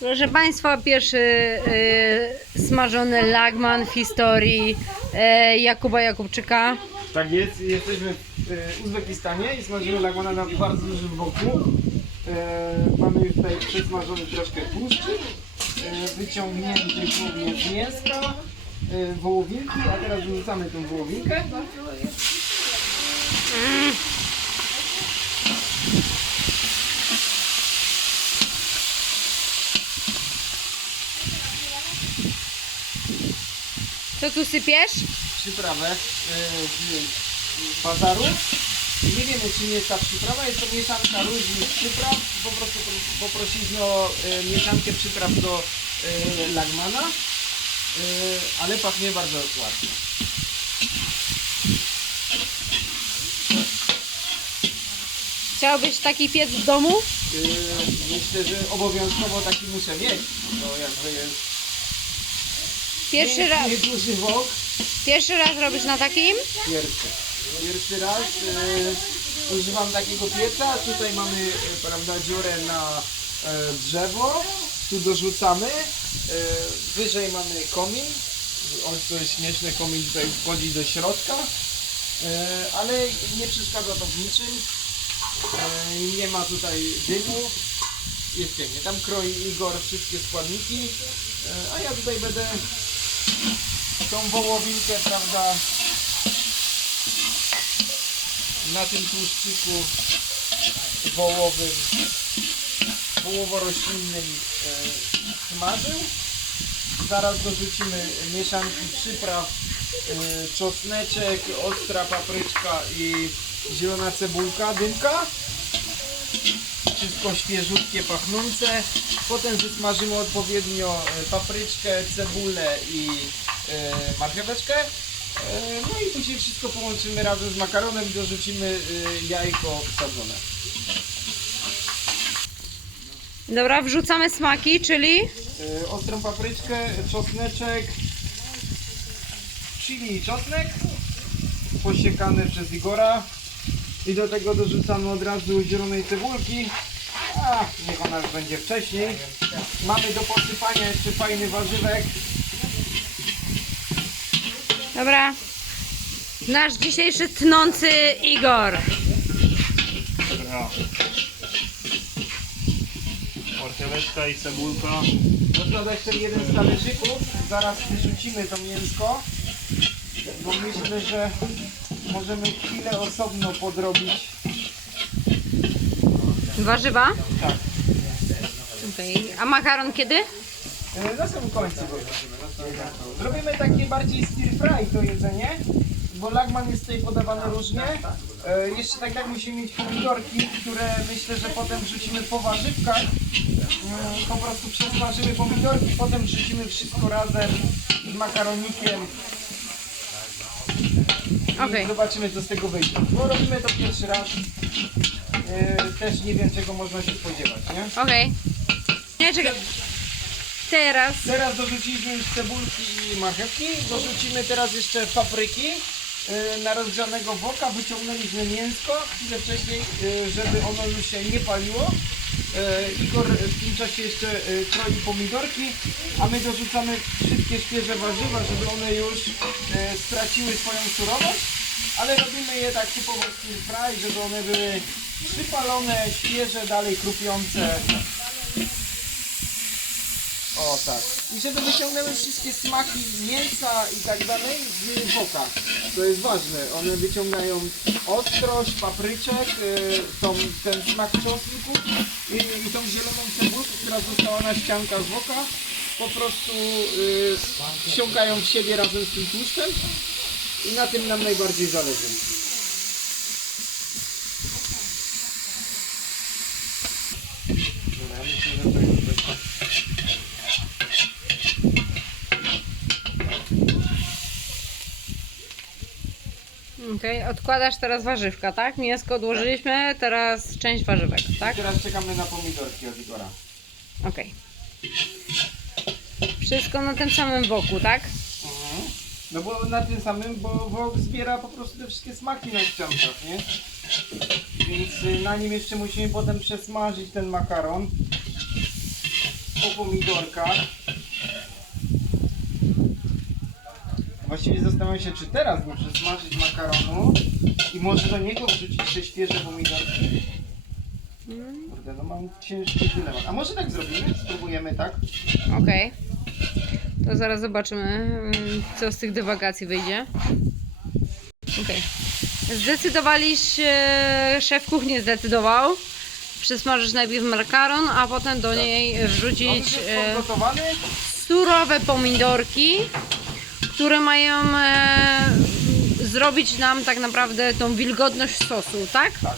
Proszę Państwa, pierwszy y, smażony lagman w historii y, Jakuba Jakubczyka. Tak jest, jesteśmy w e, Uzbekistanie i smażymy lagmana na bardzo dużym boku. E, mamy już tutaj przesmażony troszkę tłuszczy, e, wyciągnięty głównie z mięska, wołowinki, a teraz wrzucamy tą wołowinkę. Co tu sypiesz? Przyprawę e, z bazaru. Nie wiemy czym jest ta przyprawa, jest to mieszanka różnych przypraw. Po prostu poprosiliśmy o e, mieszankę przypraw do e, lagmana, ale pachnie bardzo ładnie. Chciałbyś taki piec w domu? Myślę, że obowiązkowo taki muszę mieć, bo jakby jest Pierwszy raz, wok. pierwszy raz robisz na takim? Pierwszy. Pierwszy raz yy, używam takiego pieca. Tutaj mamy yy, prawda, dziurę na yy, drzewo. Tu dorzucamy. Yy, wyżej mamy komin. On to jest śmieszny komin tutaj wchodzi do środka. Yy, ale nie przeszkadza to w niczym. Yy, nie ma tutaj dymu. Jest pięknie. Tam kroi Igor wszystkie składniki. Yy, a ja tutaj będę tą wołowinkę, prawda, na tym tłuszczyku wołowym, wołowo-roślinnym e, smażył. Zaraz dorzucimy mieszanki przypraw, e, czosneczek, ostra papryczka i zielona cebulka, dymka. Wszystko świeżutkie, pachnące. Potem wysmażymy odpowiednio e, papryczkę, cebulę i e, marcheweczkę. E, No i później wszystko połączymy razem z makaronem i dorzucimy jajko wsadzone. Dobra, wrzucamy smaki, czyli Ostrą papryczkę, czosneczek, chili i czosnek posiekane przez Igora i do tego dorzucamy od razu zielonej cebulki a niech ona już będzie wcześniej mamy do posypania jeszcze fajny warzywek Dobra. Nasz dzisiejszy tnący Igor. Dobra. Marcheweczka i cebulka. można dać ten jeden z talerzyków zaraz wyrzucimy to mięsko bo myślę, że możemy chwilę osobno podrobić Warzywa? tak Okej. A makaron kiedy? E, Na samym końcu Zrobimy takie bardziej stir fry to jedzenie, bo lagman jest tutaj podawany różnie. E, Jeszcze tak jak musimy mieć pomidorki, które myślę, że potem wrzucimy po warzywkach. Mm, Po prostu przesmażymy pomidorki, potem wrzucimy wszystko razem z makaronikiem i Okej. zobaczymy co z tego wyjdzie. Bo robimy to pierwszy raz. E, Też nie wiem czego można się spodziewać, nie? Okej. Nie, czekaj. Teraz Teraz dorzuciliśmy już cebulki i marchewki. Dorzucimy teraz jeszcze papryki. Yy, Na rozgrzanego woka wyciągnęliśmy mięsko chwilę wcześniej, yy, żeby ono już się nie paliło. Yy, Igor w tym czasie jeszcze kroi pomidorki, a my dorzucamy wszystkie świeże warzywa, żeby one już yy, straciły swoją surowość. Ale robimy je tak typowo stir fry, żeby one były przypalone, świeże, dalej krupiące. O tak. I żeby wyciągnęły wszystkie smaki mięsa i tak dalej z woka. To jest ważne. One wyciągają ostrość, papryczek, y, tą, ten smak czosnku i, i tą zieloną cebulkę, która została na ściankach woka. Po prostu y, wsiąkają w siebie razem z tym tłuszczem i na tym nam najbardziej zależy. Dobra, myślę, że to już będzie. Okej, odkładasz teraz warzywka, tak? Mięsko odłożyliśmy, teraz część warzywek, tak? Teraz czekamy na pomidorki od Igora. Okej. Wszystko na tym samym boku, tak? Mhm. No bo na tym samym, bo wok zbiera po prostu te wszystkie smaki na ściankach, nie? Więc y, na nim jeszcze musimy potem przesmażyć ten makaron. po pomidorkach. Właściwie zastanawiam się, czy teraz by przesmażyć makaronu i może do niego wrzucić te świeże pomidorki. Kurde, no mam ciężki dylemat. A może tak zrobimy? Spróbujemy, tak? Okej. To zaraz zobaczymy, mm, co z tych dywagacji wyjdzie. Okej. Zdecydowaliście, szef kuchni zdecydował przysmażyć najpierw makaron, a potem do niej On wrzucić już jest e, podgotowany. surowe pomidorki, które mają e, zrobić nam tak naprawdę tą wilgotność sosu, tak? Tak.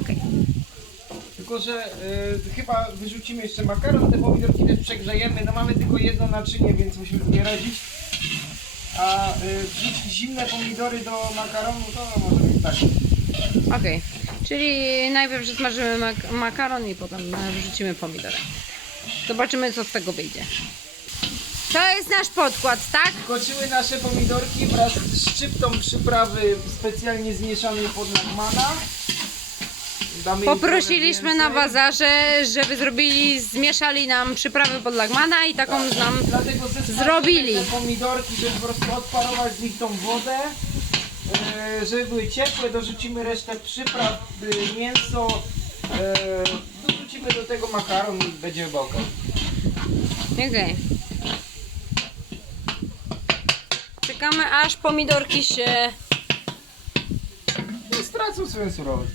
Okej. Tylko, że y, chyba wyrzucimy jeszcze makaron, te pomidorki też przegrzejemy. No mamy tylko jedno naczynie, więc musimy sobie radzić. A y, wrzucić zimne pomidory do makaronu, to może być tak. Okej. Czyli najpierw przysmażymy mak- makaron i potem e, wrzucimy pomidory. Zobaczymy, co z tego wyjdzie. To jest nasz podkład, tak? Koczyły nasze pomidorki wraz z szczyptą przyprawy specjalnie zmieszanej pod Lachmana. Damy im Poprosiliśmy trochę na więcej. bazarze, żeby zrobili, zmieszali nam przyprawy pod Lagmana i taką nam Dlatego zesmażymy Zrobili. te pomidorki, żeby po prostu odparować z nich tą wodę. E, żeby były ciepłe, dorzucimy resztę przypraw, y, mięso. E, dorzucimy do tego makaron i będzie chyba ok. Okej. Czekamy aż pomidorki się. Nie stracą swoją surowość.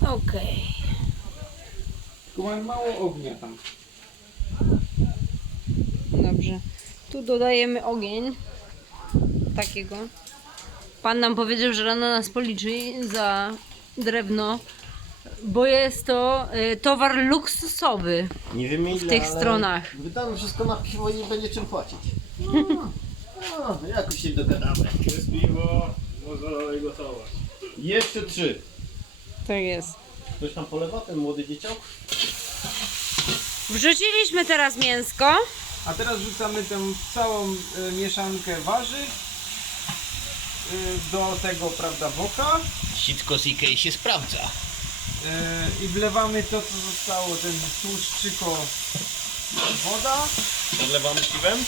Okej. Tylko mamy mało ognia tam. Dobrze. Tu dodajemy ogień. Takiego. Pan nam powiedział, że rano nas policzy za drewno, bo jest to y, towar luksusowy. Nie wiem ile, W tych ale stronach. Wydamy wszystko na piwo i nie będzie czym płacić. No, no jakoś się dogadamy. Jest piwo, można dalej gotować. Jeszcze trzy. Tak jest. Ktoś tam polewa, ten młody dzieciak? Wrzuciliśmy teraz mięsko. A teraz wrzucamy tę całą e, mieszankę warzyw e, do tego, prawda, woka Sitko CK się sprawdza. e, i wlewamy to, co zostało, ten tłuszczyko woda. Podlewamy piwem?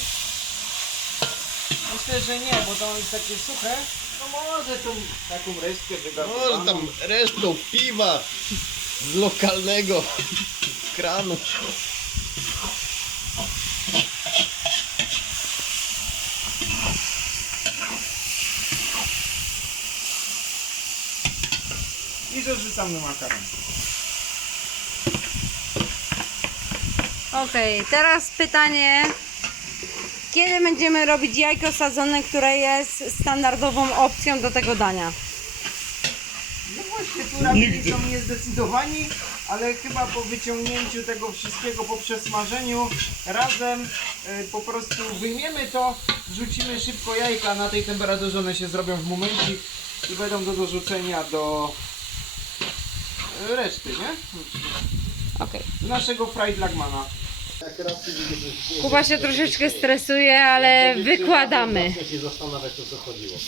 Myślę, że nie, bo to jest takie suche. No może tą taką resztkę wygasowaną. No tam resztą piwa z lokalnego kranu. I dorzucamy makaron. Okej, teraz pytanie. Kiedy będziemy robić jajko sadzone, które jest standardową opcją do tego dania? No właśnie, tu rabini są niezdecydowani, ale chyba po wyciągnięciu tego wszystkiego, po przesmażeniu razem e, po prostu wyjmiemy to, wrzucimy szybko jajka, na tej temperaturze one się zrobią w momencie i będą do dorzucenia do reszty, nie? Okej. Do naszego fried lagmana. Kuba się troszeczkę stresuje, ale wykładamy. Zawsze się zastanawiać o co chodziło.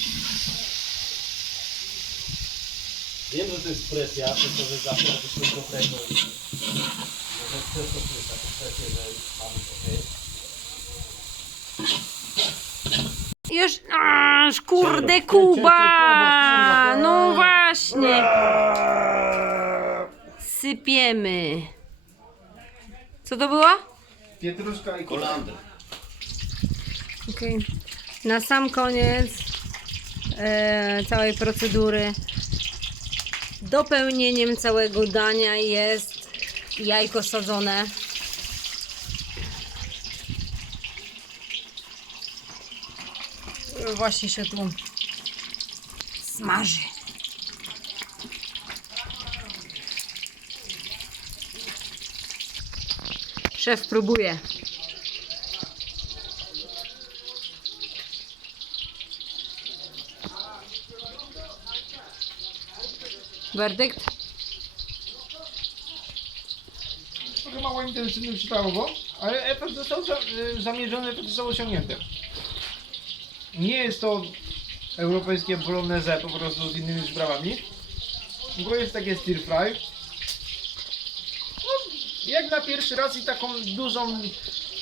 Wiem, że to jest presja, to to, że zawsze to swoją presją. Może też to jest taką presję, że mamy okej. Już, aż kurde Kuba! No właśnie. Sypiemy. Co to było? Pietruszka i Kolander. Okej. Na sam koniec e, całej procedury dopełnieniem całego dania jest jajko sadzone. Właśnie się tu smaży. Szef próbuje. Werdykt? Trochę mało intensywny przyprawowo, ale efekt został y, zamierzony, efekt został osiągnięty. Nie jest to europejskie bolognese po prostu z innymi przyprawami, tylko jest takie stir fry. Jak na pierwszy raz i taką dużą,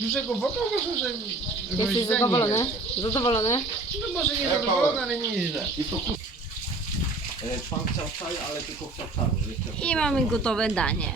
dużego woka uważam, że... Jesteś źle nie zadowolony? jest. Zadowolony? No może nie zadowolony, ale nie źle. I to. E, Pan chciał czaj, ale tylko czarnu. I mamy gotowe danie.